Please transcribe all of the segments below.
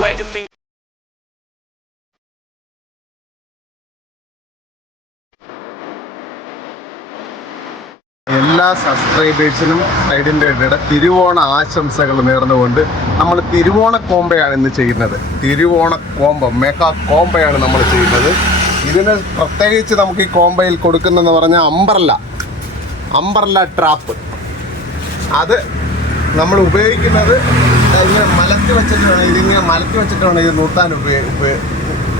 എല്ലാ സബ്സ്ക്രൈബേഴ്സിനും സൈഡിൻ്റെ ഇടയുടെ തിരുവോണ ആശംസകൾ നേർന്നുകൊണ്ട് നമ്മൾ തിരുവോണ കോമ്പയാണ് ഇന്ന് ചെയ്യുന്നത്. തിരുവോണ കോമ്പ മെഗാ കോമ്പയാണ് നമ്മൾ ചെയ്യുന്നത്. ഇതിന് പ്രത്യേകിച്ച് നമുക്ക് ഈ കോമ്പയിൽ കൊടുക്കുന്നതെന്ന് പറഞ്ഞാൽ അംബ്രല്ല ട്രാപ്പ്. അത് നമ്മൾ ഉപയോഗിക്കുന്നത് ഇങ്ങനെ മലത്തി വെച്ചിട്ട് വേണം, ഇതിങ്ങനെ മലത്തി വെച്ചിട്ട് വേണം ഇത്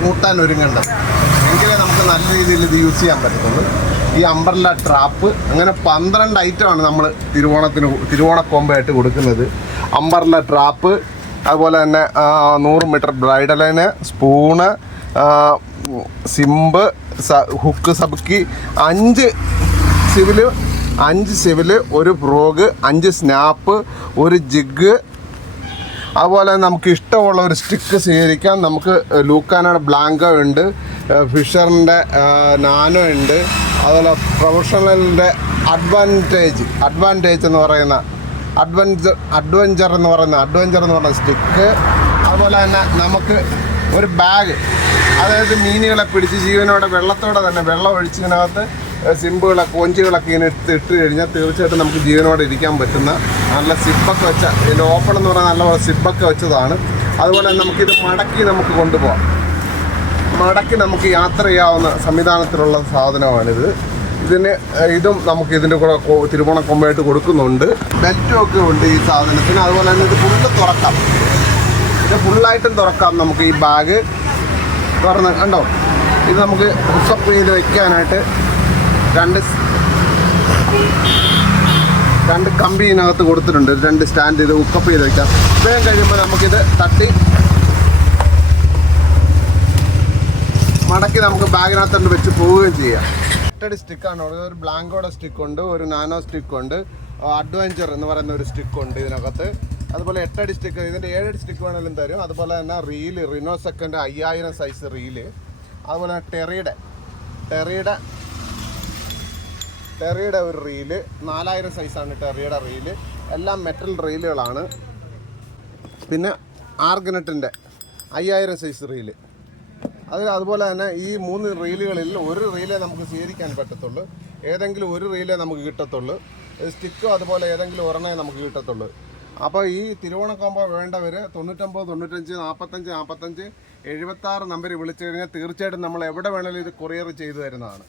നൂത്താൻ ഒരുങ്ങേണ്ടത്. എങ്കിലേ നമുക്ക് നല്ല രീതിയിൽ ഇത് യൂസ് ചെയ്യാൻ പറ്റത്തുള്ളൂ. ഈ അംബ്രല്ല ട്രാപ്പ് അങ്ങനെ 12 ഐറ്റമാണ് നമ്മൾ തിരുവോണ കോമ്പയായിട്ട് കൊടുക്കുന്നത്. അംബ്രല്ല ട്രാപ്പ്, അതുപോലെ തന്നെ 100 മീറ്റർ ബ്രൈഡൽ ലൈന്, സ്പൂണ്, സിമ്പ്, ഹുക്ക് സബ്ക്കി, 5 സിവില്, ഒരു ഫ്രോഗ്, 5 സ്നാപ്പ്, ഒരു ജിഗ്. അതുപോലെ നമുക്ക് ഇഷ്ടമുള്ള ഒരു സ്റ്റിക്ക് സ്വീകരിക്കാം. നമുക്ക് ലൂക്കാനയുടെ ബ്ലാങ്കോ ഉണ്ട്, ഫിഷറിൻ്റെ നാനോ ഉണ്ട്, അതുപോലെ പ്രൊഫഷണലിൻ്റെ അഡ്വാൻറ്റേജ് എന്ന് പറയുന്ന അഡ്വഞ്ചർ എന്ന് പറയുന്ന സ്റ്റിക്ക്. അതുപോലെ തന്നെ നമുക്ക് ഒരു ബാഗ്, അതായത് മീനുകളെ പിടിച്ച് ജീവനോടെ വെള്ളത്തോടെ തന്നെ വെള്ളം ഒഴിച്ചതിനകത്ത് കോഞ്ചുകളൊക്കെ ഇങ്ങനെ ഇട്ട് കഴിഞ്ഞാൽ തീർച്ചയായിട്ടും നമുക്ക് ജീവനോടെ ഇരിക്കാൻ പറ്റുന്ന നല്ല സിപ്പൊക്കെ വെച്ച, ഇതിൻ്റെ ഓപ്പൺ എന്ന് പറഞ്ഞാൽ നല്ല സിപ്പൊക്കെ വെച്ചതാണ്. അതുപോലെ നമുക്കിത് മടക്കി കൊണ്ടുപോകാം, മടക്കി നമുക്ക് യാത്ര ചെയ്യാവുന്ന സംവിധാനത്തിലുള്ള സാധനമാണിത്. ഇതും നമുക്ക് ഇതിൻ്റെ കൂടെ തിരുവോണ കൊമ്പയായിട്ട് കൊടുക്കുന്നുണ്ട്. ബെൽറ്റും ഒക്കെ ഉണ്ട് ഈ സാധനത്തിന്. അതുപോലെ തന്നെ ഇത് ഫുള്ളായിട്ടും തുറക്കാം. നമുക്ക് ഈ ബാഗ് തുറന്ന് കണ്ടോ, ഇത് നമുക്ക് ഹുക്കപ്പ് ചെയ്ത് വയ്ക്കാനായിട്ട് രണ്ട് കമ്പി ഇതിനകത്ത് കൊടുത്തിട്ടുണ്ട്. 2 സ്റ്റാൻഡ് ഇത് ഹുക്കപ്പ് ചെയ്ത് വയ്ക്കാം. വേഗം കഴിയുമ്പോൾ നമുക്കിത് തട്ടി മടക്കി നമുക്ക് ബാഗിനകത്തോണ്ട് വെച്ച് പോവുകയും ചെയ്യാം. 8 സ്റ്റിക്കാണ്. ഒരു ബ്ലാങ്കോയുടെ സ്റ്റിക്കുണ്ട്, ഒരു നാനോ സ്റ്റിക്കുണ്ട്, അഡ്വഞ്ചർ എന്ന് പറയുന്ന ഒരു സ്റ്റിക്കുണ്ട് ഇതിനകത്ത്. അതുപോലെ 8 സ്റ്റിക്ക്, ഇതിൻ്റെ 7 സ്റ്റിക്ക് വേണമെങ്കിലും തരും. അതുപോലെ തന്നെ റീല്, റിനോസെക്കൻ്റെ 5000 സൈസ് റീല്. അതുപോലെ ടെറിയുടെ ഒരു റീല്, 4000 സൈസാണ് ടെറിയുടെ റീല്. എല്ലാം മെറ്റൽ റീലുകളാണ്. പിന്നെ ആർഗനറ്റിൻ്റെ 5000 സൈസ് റീല്. അതുപോലെ തന്നെ ഈ 3 റീലുകളിൽ ഒരു റീലേ നമുക്ക് സ്വീകരിക്കാൻ പറ്റത്തുള്ളൂ. ഏതെങ്കിലും ഒരു റീലേ നമുക്ക് കിട്ടത്തുള്ളൂ. സ്റ്റിക്കോ അതുപോലെ ഏതെങ്കിലും ഒരെണ്ണേ നമുക്ക് കിട്ടത്തുള്ളൂ. അപ്പോൾ ഈ തിരുവോണ കോമ്പോ വേണ്ടവർ 99 95 45 46 76 നമ്പറിൽ വിളിച്ചു കഴിഞ്ഞാൽ തീർച്ചയായിട്ടും നമ്മൾ എവിടെ വേണമെങ്കിലും ഇത് കൊറിയർ ചെയ്തു തരുന്നതാണ്.